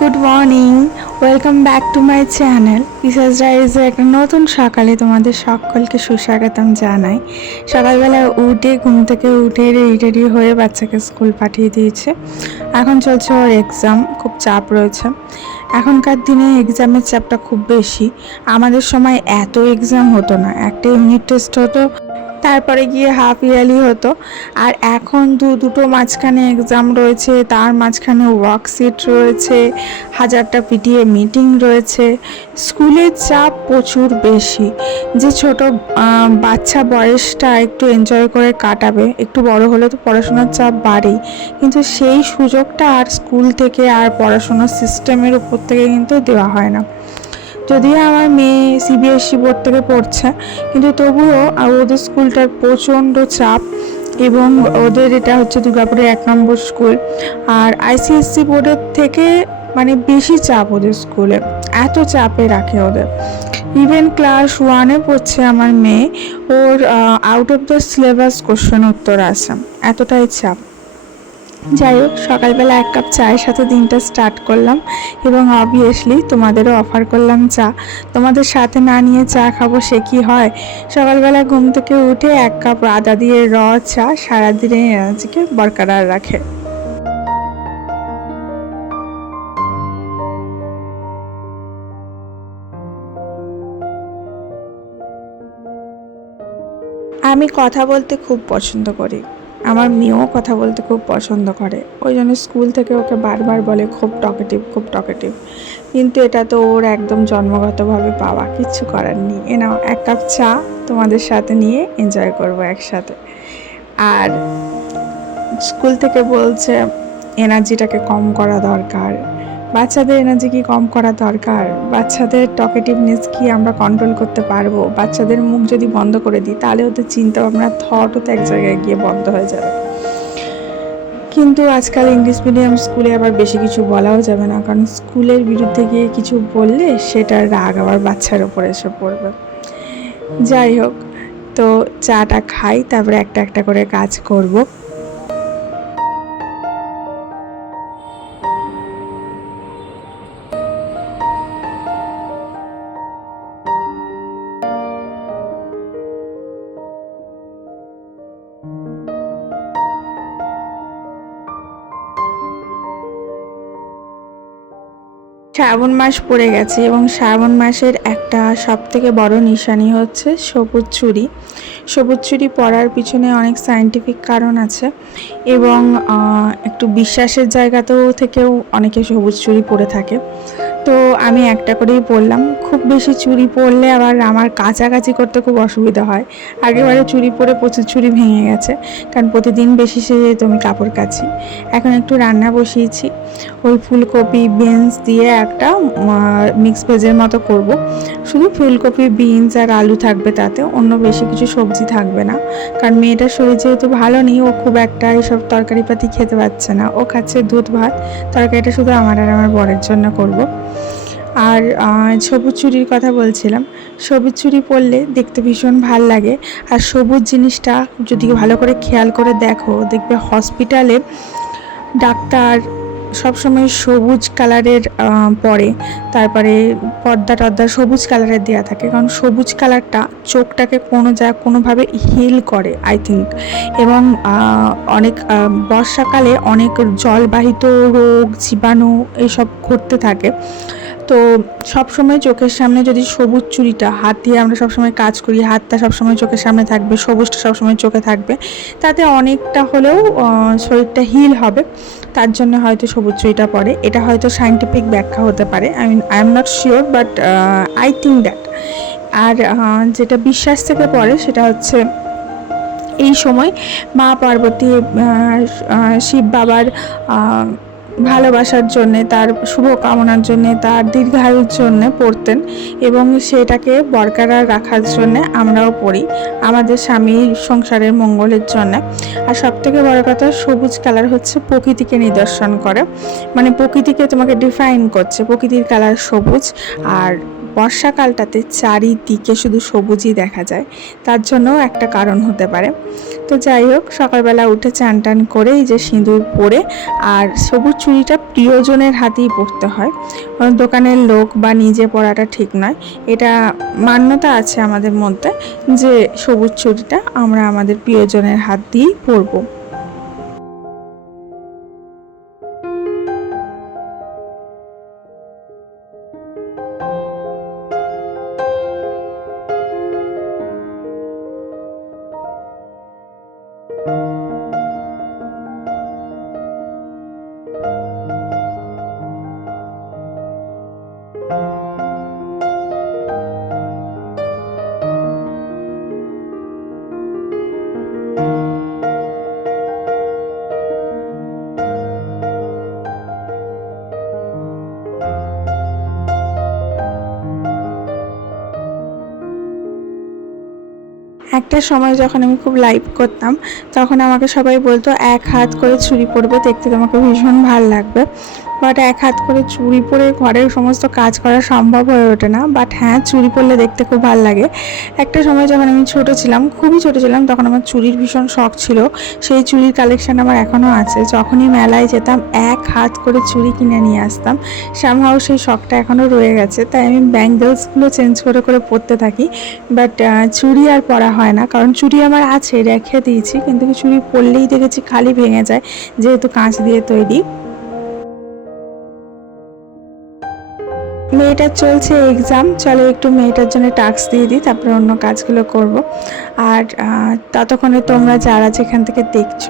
Good morning, welcome back to my channel. বিশেষ রাইজের একটা নতুন সকালে তোমাদের সকলকে সুস্বাগতম জানাই। সকালবেলা উঠে, ঘুম থেকে উঠে রেডি রেডি হয়ে বাচ্চাকে স্কুল পাঠিয়ে দিয়েছে। এখন চলছে ওর এক্সাম খুব চাপ রয়েছে। এখনকার দিনে এক্সামের চাপটা খুব বেশি। আমাদের সময় এত এক্সাম হতো না। একটা ইউনিট টেস্ট হতো তারপরে গিয়ে হাফ ইয়ারলি হতো। আর এখন দু, দুটো মাঝখানে এক্সাম রয়েছে, তার মাঝখানে ওয়ার্কশিট রয়েছে, হাজারটা পিটিএ মিটিং রয়েছে। স্কুলের চাপ প্রচুর বেশি। যে ছোট বাচ্চা বয়সটা একটু এনজয় করে কাটাবে, একটু বড় হলে তো পড়াশোনার চাপ বাড়েই। কিন্তু সেই সুযোগটা আর স্কুল থেকে আর পড়াশোনার সিস্টেমের উপর থেকে কিন্তু দেওয়া হয় না। যদিও আমার মেয়ে সিবিএসসি বোর্ড থেকে পড়ছে, কিন্তু তবুও ওদের স্কুলটার প্রচণ্ড চাপ এবং ওদের এটা হচ্ছে দুর্গাপুরের এক নম্বর স্কুল। আর আইসিএসসি বোর্ডের থেকে মানে বেশি চাপ ওদের স্কুলে, এত চাপে রাখে ওদের। ইভেন ক্লাস ওয়ানে পড়ছে আমার মেয়ে, ওর out of the syllabus question উত্তর আছে, এতটাই চাপ। যাই হোক, সকালবেলা এক কাপ চায়ের সাথে দিনটা স্টার্ট করলাম এবং অবভিয়াসলি তোমাদেরও অফার করলাম চা। তোমাদের সাথে না নিয়ে চা খাব সে কি হয়? সকালবেলা ঘুম থেকে উঠে এক কাপ আদা দিয়ে র চা সারাদিনের এনার্জিকে বরকরার রাখে। আমি কথা বলতে খুব পছন্দ করি। আমার মেয়েও কথা বলতে খুব পছন্দ করে। ওই জন্য স্কুল থেকে ওকে বারবার বলে খুব টকেটিভ খুব টকেটিভ কিন্তু এটা তো ওর একদম জন্মগতভাবে পাওয়া। কিচ্ছু করার নেই। এ নাও, এক কাপ চা তোমাদের সাথে নিয়ে এনজয় করব একসাথে। আর স্কুল থেকে বলছে এনার্জিটাকে কম করা দরকার। বাচ্চাদের এনার্জি কি কম করা দরকার? বাচ্চাদের টকেটিভনেস কি আমরা কন্ট্রোল করতে পারব? বাচ্চাদের মুখ যদি বন্ধ করে দিই, তাহলে ওদের চিন্তা ভাবনা থটও তো এক জায়গায় গিয়ে বন্ধ হয়ে যাবে। কিন্তু আজকাল ইংলিশ মিডিয়াম স্কুলে আবার বেশি কিছু বলাও যাবে না, কারণ স্কুলের বিরুদ্ধে গিয়ে কিছু বললে সেটার রাগ আবার বাচ্চার ওপর এসে পড়বে। যাই হোক, তো চাটা খাই, তারপরে একটা একটা করে কাজ করব। শ্রাবণ মাস পড়ে গেছে এবং শ্রাবণ মাসের একটা সব থেকে বড় নিশানি হচ্ছে সবুজ চুরি সবুজ চুরি পরার পিছনে অনেক সায়েন্টিফিক কারণ আছে এবং একটু বিশ্বাসের জায়গাতেও থেকেও অনেকে সবুজ চুরি পরে থাকে। তো আমি একটা করেই পরলাম। খুব বেশি চুরি পরলে আবার আমার কাছাকাছি করতে খুব অসুবিধা হয়। আগেবারে চুরি পরে প্রচুর চুরি ভেঙে গেছে। কারণ প্রতিদিন বেশি সে যেহেতু আমি কাপড় কাছি এখন একটু রান্না বসিয়েছি। ওই ফুলকপি বিনস দিয়ে একটা মিক্স ভেজের মতো করব। শুধু ফুলকপি বিনস আর আলু থাকবে তাতে অন্য বেশি কিছু সবজি থাকবে না। কারণ মেয়েটার শরীর যেহেতু ভালো নেই ও খুব একটা এইসব তরকারিপাতি খেতে পারছে না। ও খাচ্ছে দুধ ভাত তরকারিটা শুধু আমার আর আমার বরের জন্য করব। আর সবুজ চুরির কথা বলছিলাম। সবুজ চুরি পরলে দেখতে ভীষণ ভালো লাগে। আর সবুজ জিনিসটা যদি ভালো করে খেয়াল করে দেখো, দেখবে হসপিটালে ডাক্তার সবসময় সবুজ কালারের পরে। তারপরে পর্দা টর্দা সবুজ কালারের দেওয়া থাকে। কারণ সবুজ কালারটা চোখটাকে কোনো যা, কোনোভাবে হিল করে আই থিঙ্ক এবং অনেক বর্ষাকালে অনেক জলবাহিত রোগ, জীবাণু এইসব ঘটতে থাকে। তো সবসময় চোখের সামনে যদি সবুজ চুরিটা হাত দিয়ে আমরা সবসময় কাজ করি, হাতটা সবসময় চোখের সামনে থাকবে, সবুজটা সবসময় চোখে থাকবে, তাতে অনেকটা হলেও শরীরটা হিল হবে। তার জন্য হয়তো সবুজ চুইটা পড়ে এটা হয়তো সাইন্টিফিক ব্যাখ্যা হতে পারে। I mean I am not sure but I think that আর যেটা বিশ্বাস থেকে পড়ে সেটা হচ্ছে এই সময় মা পার্বতী শিব বাবার ভালোবাসার জন্যে, তার শুভ কামনার জন্যে, তার দীর্ঘায়ুর জন্যে পড়তেন এবং সেটাকে বরকরার রাখার জন্যে আমরাও পড়ি আমাদের স্বামীর সংসারের মঙ্গলের জন্য। আর সবথেকে বড় কথা, সবুজ কালার হচ্ছে প্রকৃতিকে নিদর্শন করে। মানে প্রকৃতিকে তোমাকে ডিফাইন করছে, প্রকৃতির কালার সবুজ আর বর্ষাকালটাতে চারিদিকে শুধু সবুজই দেখা যায়। তার জন্যও একটা কারণ হতে পারে। তো যাই হোক, সকালবেলা উঠে চান টান করে এই যে সিঁদুর পরে আর সবুজ চুড়িটা প্রিয়জনের হাতেই পরতে হয়। দোকানের লোক বা নিজে পরাটা ঠিক নয়। এটা মান্যতা আছে আমাদের মধ্যে যে সবুজ চুড়িটা আমরা আমাদের প্রিয়জনের হাত দিয়েই পরবো। একটা সময় যখন আমি খুব লাইভ করতাম, তখন আমাকে সবাই বলতো, এক হাত করে ছুরি পরবে, দেখতে তোমাকে ভীষণ ভালো লাগবে। বাট এক হাত করে চুড়ি পরে ঘরের সমস্ত কাজ করা সম্ভব হয়ে ওঠে না। বাট হ্যাঁ চুরি পরলে দেখতে খুব ভালো লাগে। একটা সময় যখন আমি ছোট ছিলাম, খুবই ছোট ছিলাম, তখন আমার চুরির ভীষণ শখ ছিল। সেই চুরির কালেকশন আমার এখনও আছে। যখনই মেলায় যেতাম, এক হাত করে চুরি কিনে নিয়ে আসতাম। সামহাও সেই শখটা এখনও রয়ে গেছে। তাই আমি ব্যাঙ্গেলসগুলো চেঞ্জ করে করে পরতে থাকি। বাট চুরি আর পরা হয় না। কারণ চুড়ি আমার আছে, রেখে দিয়েছি, কিন্তু চুড়ি পরলেই দেখেছি খালি ভেঙে যায়, যেহেতু কাঁচ দিয়ে তৈরি। মেয়েটার চলছে এক্সাম চলো একটু মেয়েটার জন্য টাস্ক দিয়ে দিই, তারপরে অন্য কাজগুলো করব। আর ততক্ষণে তোমরা যারা যেখান থেকে দেখছ,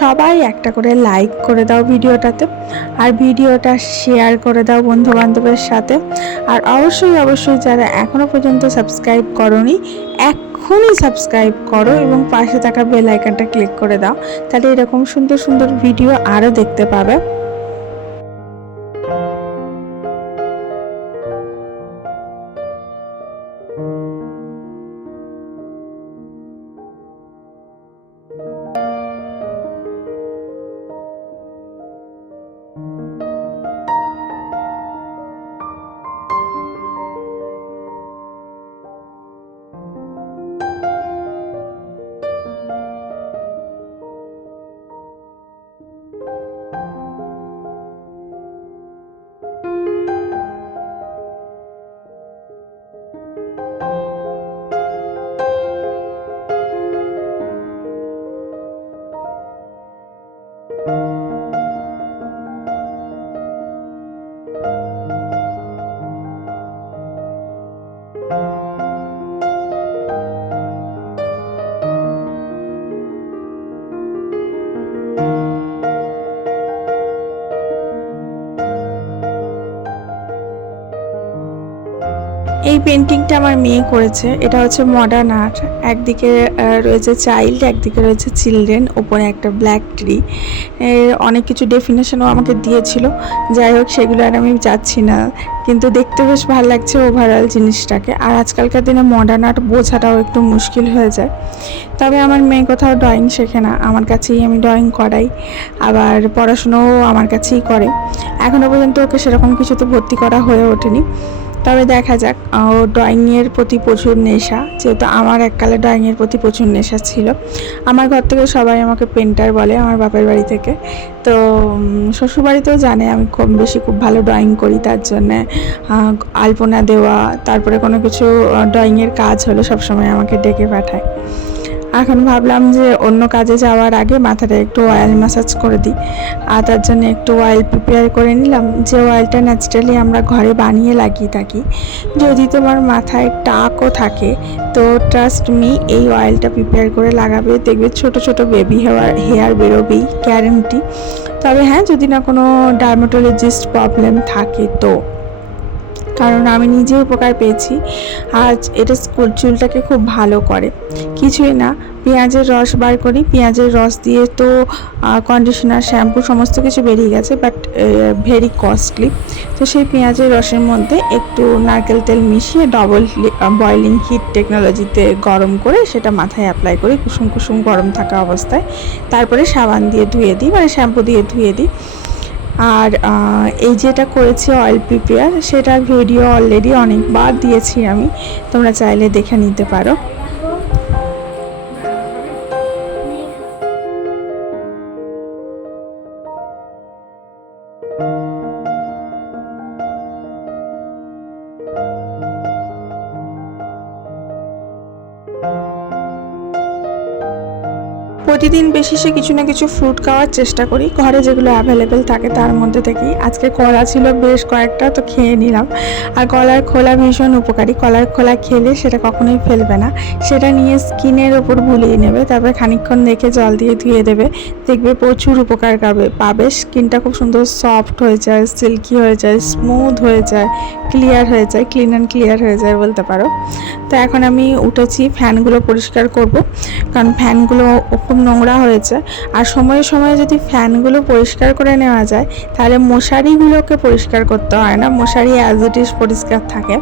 সবাই একটা করে লাইক করে দাও ভিডিওটাতে, আর ভিডিওটা শেয়ার করে দাও বন্ধু বান্ধবের সাথে। আর অবশ্যই অবশ্যই যারা এখনও পর্যন্ত সাবস্ক্রাইব করনি এখনই সাবস্ক্রাইব করো এবং পাশে থাকা বেল আইকনটা ক্লিক করে দাও। তাহলে এরকম সুন্দর সুন্দর ভিডিও আরও দেখতে পাবে। এই পেন্টিংটা আমার মেয়ে করেছে। এটা হচ্ছে মডার্ন আর্ট একদিকে রয়েছে চাইল্ড একদিকে রয়েছে চিলড্রেন ওপরে একটা ব্ল্যাক ট্রি অনেক কিছু ডেফিনেশনও আমাকে দিয়েছিল। যাই হোক, সেগুলো আর আমি যাচ্ছি না। কিন্তু দেখতে বেশ ভালো লাগছে ওভারঅল জিনিসটাকে। আর আজকালকার দিনে মডার্ন আর্ট বোঝাটাও একটু মুশকিল হয়ে যায়। তবে আমার মেয়ে কোথাও ড্রয়িং শেখে না। আমার কাছেই আমি ড্রয়িং করাই। আবার পড়াশুনোও আমার কাছেই করে। এখনও পর্যন্ত ওকে সেরকম কিছুতে ভর্তি করা হয়ে ওঠেনি। তবে দেখা যাক। ও ড্রয়িংয়ের প্রতি প্রচুর নেশা, যেহেতু আমার এককালে ড্রয়িংয়ের প্রতি প্রচুর নেশা ছিল। আমার ঘর থেকে সবাই আমাকে পেন্টার বলে, আমার বাপের বাড়ি থেকে। তো শ্বশুরবাড়িতেও জানে আমি খুব বেশি খুব ভালো ড্রয়িং করি, তার জন্যে আলপনা দেওয়া, তারপরে কোনো কিছু ড্রয়িংয়ের কাজ হলে সবসময় আমাকে ডেকে পাঠায়। এখন ভাবলাম যে অন্য কাজে যাওয়ার আগে মাথাটা একটু অয়েল ম্যাসাজ করে দিই। আর তার জন্য একটু অয়েল প্রিপেয়ার করে নিলাম। যে অয়েলটা ন্যাচারালি আমরা ঘরে বানিয়ে লাগিয়ে থাকি। যদি তোমার মাথায় টাকও থাকে, তো ট্রাস্ট মি এই অয়েলটা প্রিপেয়ার করে লাগাবে। দেখবে ছোট ছোট বেবি হেয়ার হেয়ার বেরোবেই গ্যারেন্টি তবে হ্যাঁ যদি না কোনো ডার্মাটোলজিস্ট প্রবলেম থাকে, তো কারণ আমি নিজে উপকার পেয়েছি। আর এটা চুলটাকে খুব ভালো করে। কিছুই না, পেঁয়াজের রস বার করি। পেঁয়াজের রস দিয়ে তো কন্ডিশনার শ্যাম্পু সমস্ত কিছু বেরিয়ে গেছে বাট ভেরি কস্টলি তো সেই পেঁয়াজের রসের মধ্যে একটু নারকেল তেল মিশিয়ে ডবল বয়লিং হিট টেকনোলজিতে গরম করে সেটা মাথায় অ্যাপ্লাই করি, কুসুম কুসুম গরম থাকা অবস্থায়। তারপরে সাবান দিয়ে ধুয়ে দিই মানে শ্যাম্পু দিয়ে ধুয়ে দিই। আর এই যেটা করেছি অয়েল প্রিপেয়ার সেটার ভিডিও অলরেডি অনেকবার দিয়েছি আমি। তোমরা চাইলে দেখে নিতে পারো। প্রতিদিন বেশি সে কিছু না কিছু ফ্রুট খাওয়ার চেষ্টা করি। ঘরে যেগুলো অ্যাভেলেবেল থাকে তার মধ্যে থেকেই। আজকে কলা ছিল বেশ কয়েকটা, তো খেয়ে নিলাম। আর কলার খোলা ভীষণ উপকারী। কলার খোলা খেলে সেটা কখনোই ফেলবে না। সেটা নিয়ে স্কিনের ওপর ভুলিয়ে নেবে, তারপর খানিকক্ষণ রেখে জল দিয়ে ধুয়ে দেবে। দেখবে প্রচুর উপকার পাবে পাবে। স্কিনটা খুব সুন্দর সফট হয়ে যায় সিল্কি হয়ে যায় স্মুথ হয়ে যায় ক্লিয়ার হয়ে যায় ক্লিন অ্যান্ড ক্লিয়ার হয়ে যায় বলতে পারো। তো এখন আমি উঠেছি ফ্যানগুলো পরিষ্কার করব। কারণ ফ্যানগুলো নোংরা হয়েছে। আর সময়ে সময়ে যদি ফ্যানগুলো পরিষ্কার করে নেওয়া যায়, তাহলে মশারিগুলোকে পরিষ্কার করতে হয় না। মশারি অ্যাজ ইট ইজ পরিষ্কার থাকে।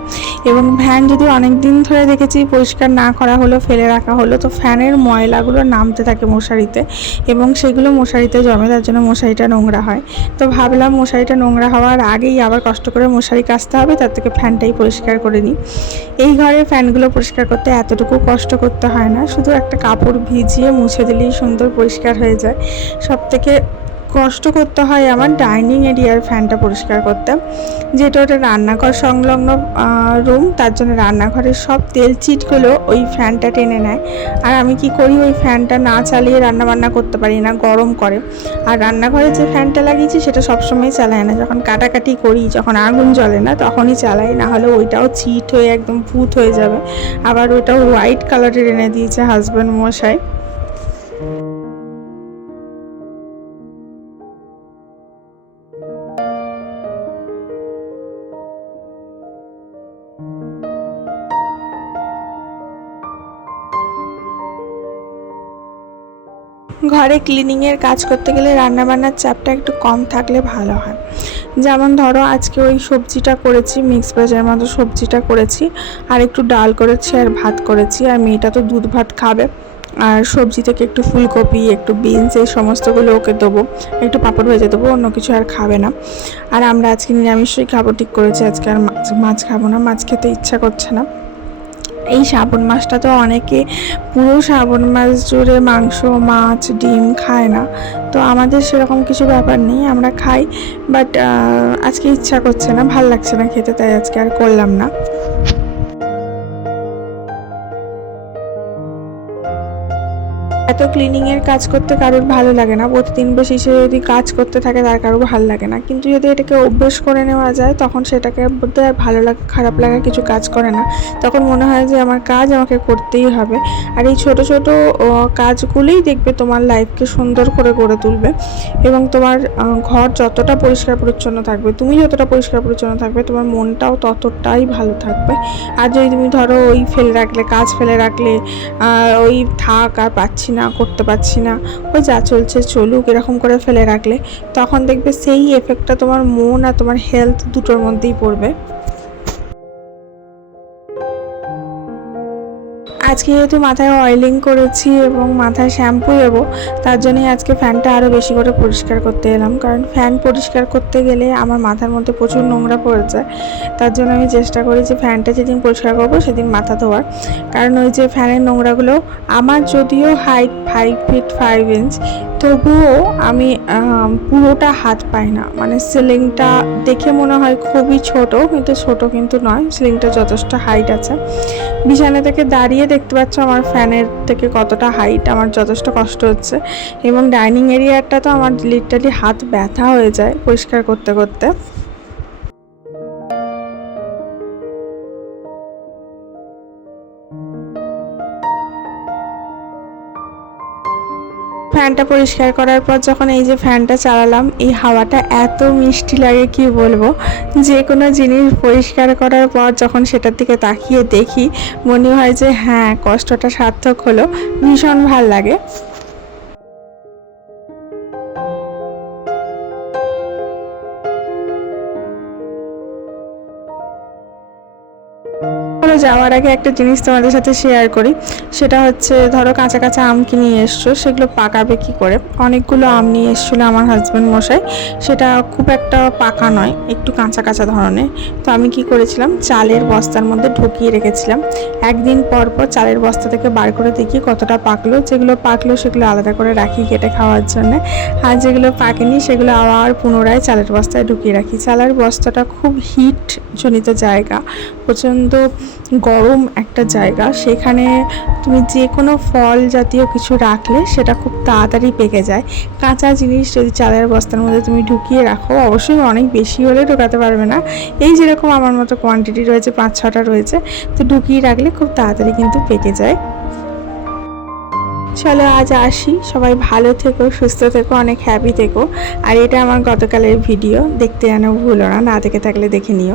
এবং ফ্যান যদি অনেক দিন ধরে দেখেছি পরিষ্কার না করা হলো, ফেলে রাখা হলো, তো ফ্যানের ময়লাগুলো নামতে থাকে মশারিতে। এবং সেগুলো মশারিতে জমে, তার জন্য মশারিটা নোংরা হয়। তো ভাবলাম মশারিটা নোংরা হওয়ার আগেই আবার কষ্ট করে মশারি কাচতে হবে, তার থেকে ফ্যানটাই পরিষ্কার করে নিই। এই ঘরের ফ্যানগুলো পরিষ্কার করতে এতটুকু কষ্ট করতে হয় না। শুধু একটা কাপড় ভিজিয়ে মুছে দিলেই সুন্দর পরিষ্কার হয়ে যায়। সব থেকে কষ্ট করতে হয় আমার ডাইনিং এরিয়ার ফ্যানটা পরিষ্কার করতে। যেটা ওটা রান্নাঘর সংলগ্ন রুম তার জন্য রান্নাঘরের সব তেল চিটগুলো ওই ফ্যানটা টেনে নেয়। আর আমি কি করি, ওই ফ্যানটা না চালিয়ে রান্না বান্না করতে পারি না, গরম করে। আর রান্নাঘরে যে ফ্যানটা লাগিয়েছি, সেটা সবসময় চালায় না। যখন কাটাকাটি করি, যখন আগুন জ্বলে না, তখনই চালাই। না হলে ওইটাও চিট হয়ে একদম ভূত হয়ে যাবে। আবার ওইটাও হোয়াইট কালারের এনে দিয়েছে হাজব্যান্ড মশাই। ঘরে ক্লিনিংয়ের কাজ করতে গেলে রান্নাবান্নার চাপটা একটু কম থাকলে ভালো হয়। যেমন ধরো, আজকে ওই সবজিটা করেছি মিক্স ভেজের মতো সবজিটা করেছি, আর একটু ডাল করেছি আর ভাত করেছি। আর মেয়েটা তো দুধ ভাত খাবে। আর সবজি থেকে একটু ফুলকপি, একটু বিনস এই সমস্তগুলো ওকে দেবো। একটু পাঁপড় ভেজে দেবো, অন্য কিছু আর খাবে না। আর আমরা আজকে নিরামিষই খাব, ঠিক করেছি। আজকে আর মাছ মাছ খাব না। মাছ খেতে ইচ্ছা করছে না। এই শ্রাবণ মাসটা তো অনেকে পুরো শ্রাবণ মাস জুড়ে মাংস, মাছ, ডিম খায় না। তো আমাদের সেরকম কিছু ব্যাপার নেই, আমরা খাই। বাট আজকে ইচ্ছা করছে না, ভালো লাগছে না খেতে, তাই আজকে আর করলাম না। এত ক্লিনিংয়ের কাজ করতে কারোর ভালো লাগে না। প্রতিদিন বেশি সে যদি কাজ করতে থাকে তার কারও ভালো লাগে না। কিন্তু যদি এটাকে অভ্যেস করে নেওয়া যায়, তখন সেটাকে বলতে আর ভালো লাগা, খারাপ লাগা কিছু কাজ করে না। তখন মনে হয় যে আমার কাজ আমাকে করতেই হবে। আর এই ছোট ছোট কাজগুলোই দেখবে তোমার লাইফকে সুন্দর করে গড়ে তুলবে। এবং তোমার ঘর যতটা পরিষ্কার পরিচ্ছন্ন থাকবে, তুমি যতটা পরিষ্কার পরিচ্ছন্ন থাকবে, তোমার মনটাও ততটাই ভালো থাকবে। আর যদি তুমি ধরো ওই ফেলে রাখলে, কাজ ফেলে রাখলে ওই থাক আর পাচ্ছি না করতে পারছি না। ওই যা চলছে চলুক, এরকম করে ফেলে রাখলে। তখন দেখবে সেই এফেক্টটা তোমার মন আর তোমার হেলথ দুটোর মধ্যেই পড়বে। আজকে যেহেতু মাথায় অয়েলিং করেছি এবং মাথায় শ্যাম্পু দেবো, তার জন্যই আজকে ফ্যানটা আরও বেশি করে পরিষ্কার করতে এলাম। কারণ ফ্যান পরিষ্কার করতে গেলে আমার মাথার মধ্যে প্রচুর নোংরা পড়ে যায়। তার জন্য আমি চেষ্টা করি যে ফ্যানটা যেদিন পরিষ্কার করব, সেদিন মাথা ধোয়ার। কারণ ওই যে ফ্যানের নোংরাগুলো, আমার যদিও height five feet five inch তবুও আমি পুরোটা হাত পাই না। মানে সিলিংটা দেখে মনে হয় খুবই ছোট, কিন্তু ছোট কিন্তু নয়, সিলিংটা যথেষ্ট হাইট আছে। বিছানা থেকে দাঁড়িয়ে দেখতে পাচ্ছ আমার ফ্যানের থেকে কতটা হাইট আমার যথেষ্ট কষ্ট হচ্ছে। এবং ডাইনিং এরিয়াটা তো আমার লিটারালি হাত ব্যথা হয়ে যায় পরিষ্কার করতে করতে। ফ্যানটা পরিষ্কার করার পর যখন এই যে ফ্যানটা চালালাম, এই হাওয়াটা এত মিষ্টি লাগে, কি বলব? যে কোনো জিনিস পরিষ্কার করার পর যখন সেটার দিকে তাকিয়ে দেখি, মনে হয় যে হ্যাঁ কষ্টটা সার্থক হলো, ভীষণ ভালো লাগে। যাওয়ার আগে একটা জিনিস তোমাদের সাথে শেয়ার করি। সেটা হচ্ছে, ধরো কাঁচা কাঁচা আম কিনে এসছো, সেগুলো পাকাবে কি করে? অনেকগুলো আম নিয়ে এসেছিল আমার হাজব্যান্ড মশাই। সেটা খুব একটা পাকা নয়, একটু কাঁচা কাঁচা ধরনের। তো আমি কি করেছিলাম, চালের বস্তার মধ্যে ঢুকিয়ে রেখেছিলাম। একদিন পর পর চালের বস্তা থেকে বার করে দেখি কতটা পাকলো। যেগুলো পাকলো সেগুলো আলাদা করে রাখি কেটে খাওয়ার জন্য। আর যেগুলো পাকেনি সেগুলো আবার পুনরায় চালের বস্তায় ঢুকিয়ে রাখি। চালের বস্তাটা খুব হিট জনিত জায়গা। প্রচণ্ড গরম একটা জায়গা, সেখানে তুমি যে কোনো ফল জাতীয় কিছু রাখলে সেটা খুব তাড়াতাড়ি পেকে যায়। কাঁচা জিনিস যদি চালের বস্তার মধ্যে তুমি ঢুকিয়ে রাখো, অবশ্যই অনেক বেশি হলে ঢোকাতে পারবে না। এই যেরকম আমার মতো কোয়ান্টিটি রয়েছে পাঁচ ছটা রয়েছে, তো ঢুকিয়ে রাখলে খুব তাড়াতাড়ি কিন্তু পেকে যায়। চলো আজ আসি, সবাই ভালো থেকো, সুস্থ থেকো, অনেক হ্যাপি থেকো। আর এটা আমার গতকালের ভিডিও দেখতে যেন ভুলো না না দেখে থাকলে দেখে নিও।